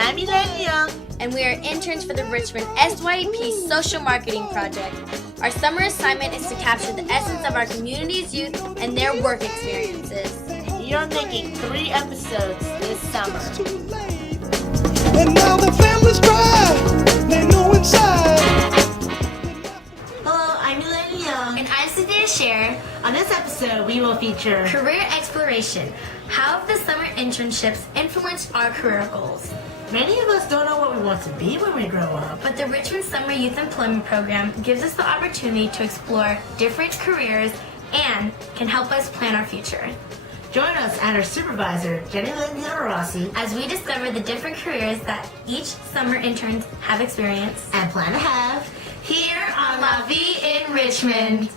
I'm Elaine Young. And we are interns for the Richmond SYP Social Marketing Project. Our summer assignment is to capture the essence of our community's youth and their work experiences. We are making 3 episodes this summer. And now the families cry, they know inside. Hello, I'm Elaine Young. And I'm Sophia Scher. On this episode, we will feature Career Exploration. How have the summer internships influenced our career goals? Many of us don't know what we want to be when we grow up. But the Richmond Summer Youth Employment Program gives us the opportunity to explore different careers and can help us plan our future. Join us and our supervisor, Jenny Lynn Rossi, as we discover the different careers that each summer interns have experienced and plan to have here on La Vie in Richmond.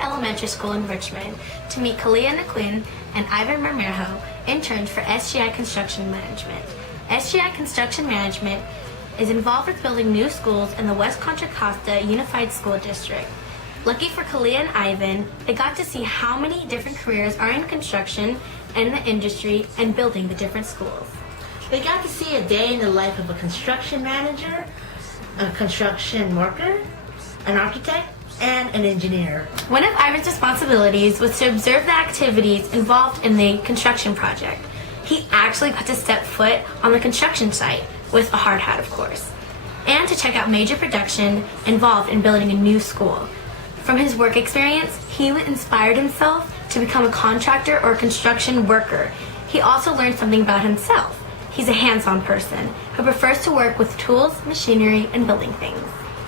Elementary School in Richmond to meet Kalia Naquin and Ivan Marmejo, interns for SGI Construction Management. SGI Construction Management is involved with building new schools in the West Contra Costa Unified School District. Lucky for Kalia and Ivan, they got to see how many different careers are in construction and the industry and building the different schools. They got to see a day in the life of a construction manager, a construction worker, an architect, and an engineer. One of Ivan's responsibilities was to observe the activities involved in the construction project. He actually got to step foot on the construction site, with a hard hat of course, and to check out major production involved in building a new school. From his work experience, he inspired himself to become a contractor or construction worker. He also learned something about himself. He's a hands-on person who prefers to work with tools, machinery, and building things.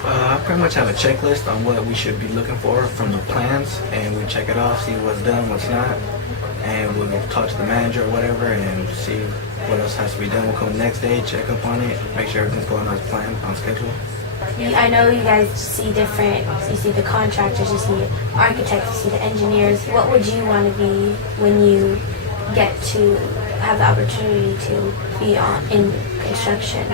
I pretty much have a checklist on what we should be looking for from the plans, and we check it off, see what's done, what's not, and we'll talk to the manager or whatever and see what else has to be done. We'll come the next day, check up on it, make sure everything's going on plan, on schedule. I know you guys see different, you see the contractors, you see architects, you see the engineers. What would you want to be when you get to have the opportunity to be in construction?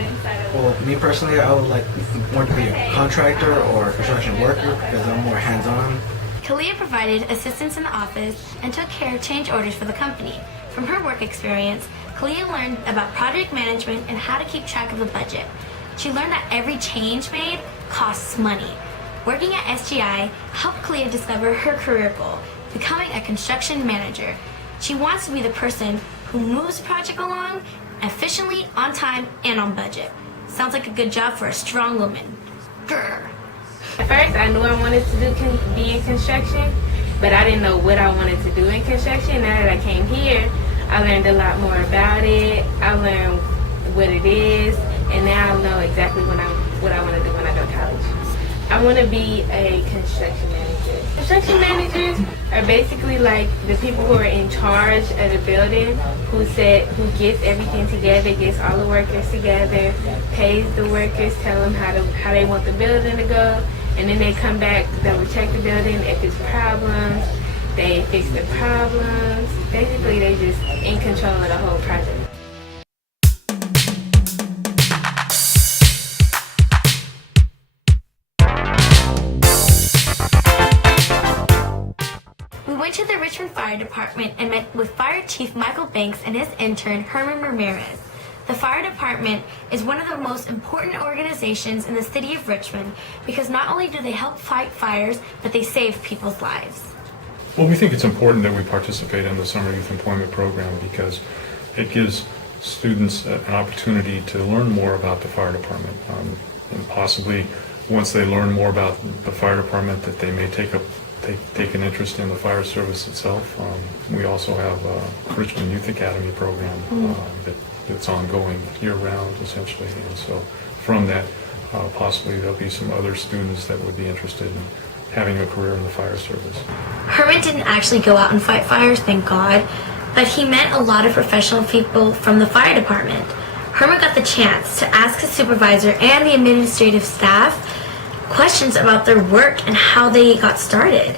Well, me personally, I would like more to be a contractor or a construction worker because I'm more hands-on. Kalia provided assistance in the office and took care of change orders for the company. From her work experience, Kalia learned about project management and how to keep track of the budget. She learned that every change made costs money. Working at SGI helped Kalia discover her career goal, becoming a construction manager. She wants to be the person who moves the project along efficiently, on time, and on budget. Sounds like a good job for a strong woman. Grr. At first, I knew I wanted to be in construction, but I didn't know what I wanted to do in construction. Now that I came here, I learned a lot more about it. I learned what it is, and now I know exactly what I want to do when I go to college. I want to be a construction manager. Construction managers are basically like the people who are in charge of the building, who gets everything together, gets all the workers together, pays the workers, tell them how they want the building to go, and then they come back, double check the building. If there's problems, they fix the problems. Basically, they're just in control of the whole project. We went to the Richmond Fire Department and met with Fire Chief Michael Banks and his intern Herman Ramirez. The Fire Department is one of the most important organizations in the city of Richmond because not only do they help fight fires, but they save people's lives. Well, we think it's important that we participate in the Summer Youth Employment Program because it gives students an opportunity to learn more about the fire department, and possibly once they learn more about the fire department that they may take an interest in the fire service itself. We also have a Richmond Youth Academy program that's ongoing year-round, essentially. And so from that, possibly there'll be some other students that would be interested in having a career in the fire service. Herman didn't actually go out and fight fires, thank God, but he met a lot of professional people from the fire department. Herman got the chance to ask his supervisor and the administrative staff questions about their work and how they got started.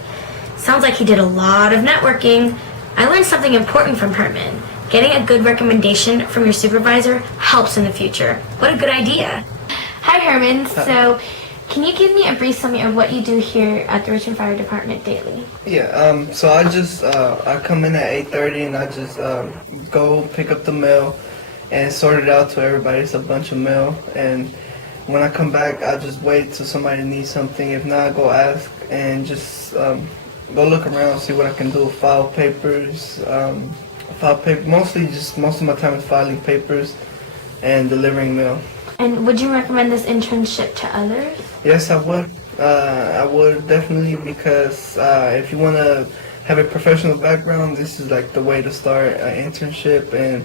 Sounds like he did a lot of networking. I learned something important from Herman. Getting a good recommendation from your supervisor helps in the future. What a good idea. Hi, Herman. So, can you give me a brief summary of what you do here at the Richmond Fire Department daily? Yeah, so I come in at 8:30 and I just go pick up the mail and sort it out to everybody. It's a bunch of mail, and when I come back, I just wait till somebody needs something. If not, I go ask and just go look around, see what I can do. File papers, most of my time is filing papers and delivering mail. And would you recommend this internship to others? Yes, I would. I would definitely, because if you want to have a professional background, this is like the way to start an internship, and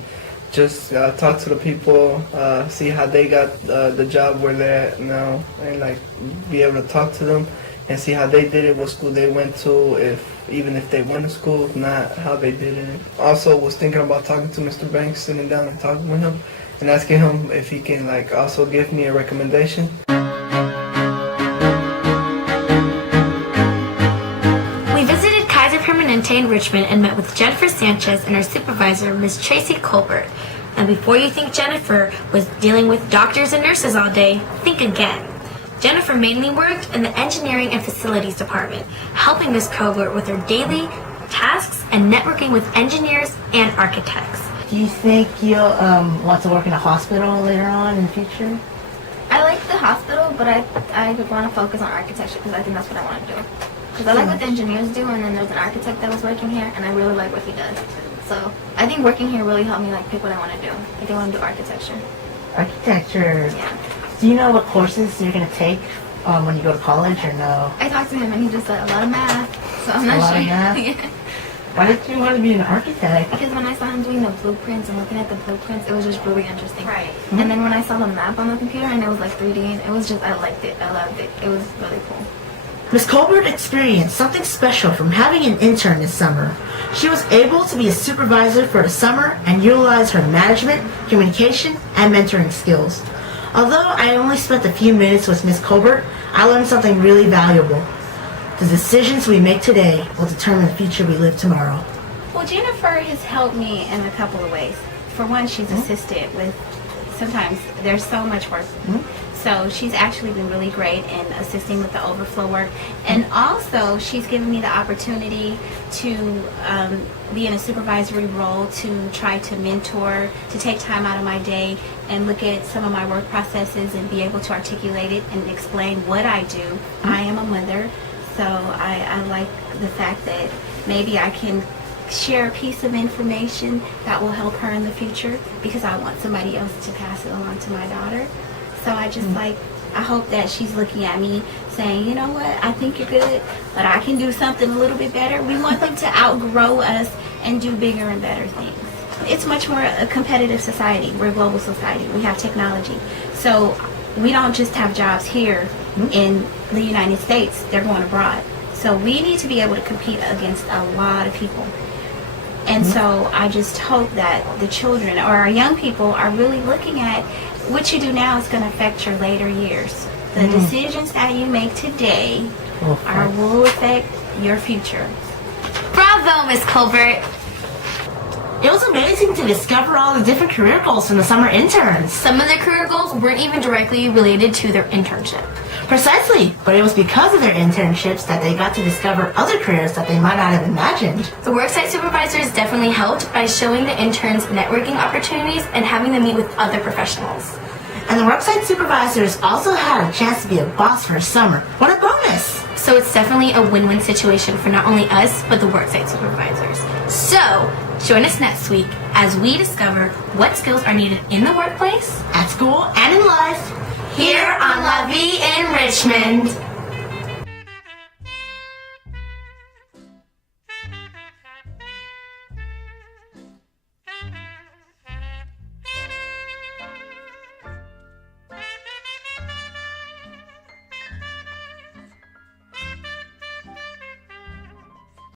just talk to the people, see how they got the job where they're at now, and like be able to talk to them and see how they did it, what school they went to, even if they went to school, if not, how they did it. Also was thinking about talking to Mr. Banks, sitting down and talking with him and asking him if he can like also give me a recommendation. We visited Kaiser Permanente in Richmond and met with Jennifer Sanchez and her supervisor, Ms. Tracy Colbert. And before you think Jennifer was dealing with doctors and nurses all day, think again. Jennifer mainly worked in the engineering and facilities department, helping Ms. Colbert with her daily tasks and networking with engineers and architects. Do you think you'll want to work in a hospital later on in the future? I like the hospital, but I would want to focus on architecture because I think that's what I want to do. Because I like what the engineers do, and then there's an architect that was working here, and I really like what he does. So I think working here really helped me like pick what I want to do. I think I want to do architecture. Architecture. Yeah. Do you know what courses you're going to take when you go to college, or no? I talked to him, and he just said a lot of math. So I'm not A lot sure. of math? Yeah. Why did you want to be an architect? Because when I saw him doing the blueprints and looking at the blueprints, it was just really interesting. Right. Mm-hmm. And then when I saw the map on the computer and it was like 3D, and it was just, I liked it. I loved it. It was really cool. Ms. Colbert experienced something special from having an intern this summer. She was able to be a supervisor for the summer and utilize her management, communication, and mentoring skills. Although I only spent a few minutes with Ms. Colbert, I learned something really valuable. The decisions we make today will determine the future we live tomorrow. Well, Jennifer has helped me in a couple of ways. For one, she's assisted with, sometimes there's so much work. So she's actually been really great in assisting with the overflow work. And also, she's given me the opportunity to be in a supervisory role, to try to mentor, to take time out of my day and look at some of my work processes and be able to articulate it and explain what I do. I am a mother, so I like the fact that maybe I can share a piece of information that will help her in the future, because I want somebody else to pass it along to my daughter. So I just I hope that she's looking at me saying, you know what, I think you're good, but I can do something a little bit better. We want them to outgrow us and do bigger and better things. It's much more a competitive society. We're a global society. We have technology. So we don't just have jobs here in the United States. They're going abroad. So we need to be able to compete against a lot of people. And so I just hope that the children or our young people are really looking at what you do now is going to affect your later years. The decisions that you make today will affect your future. Bravo, Miss Colbert. It was amazing to discover all the different career goals from the summer interns. Some of their career goals weren't even directly related to their internship. Precisely, but it was because of their internships that they got to discover other careers that they might not have imagined. The worksite supervisors definitely helped by showing the interns networking opportunities and having them meet with other professionals. And the worksite supervisors also had a chance to be a boss for a summer. What a bonus! So it's definitely a win-win situation for not only us, but the worksite supervisors. So, join us next week as we discover what skills are needed in the workplace, At school and in life. here on La Vie in Richmond.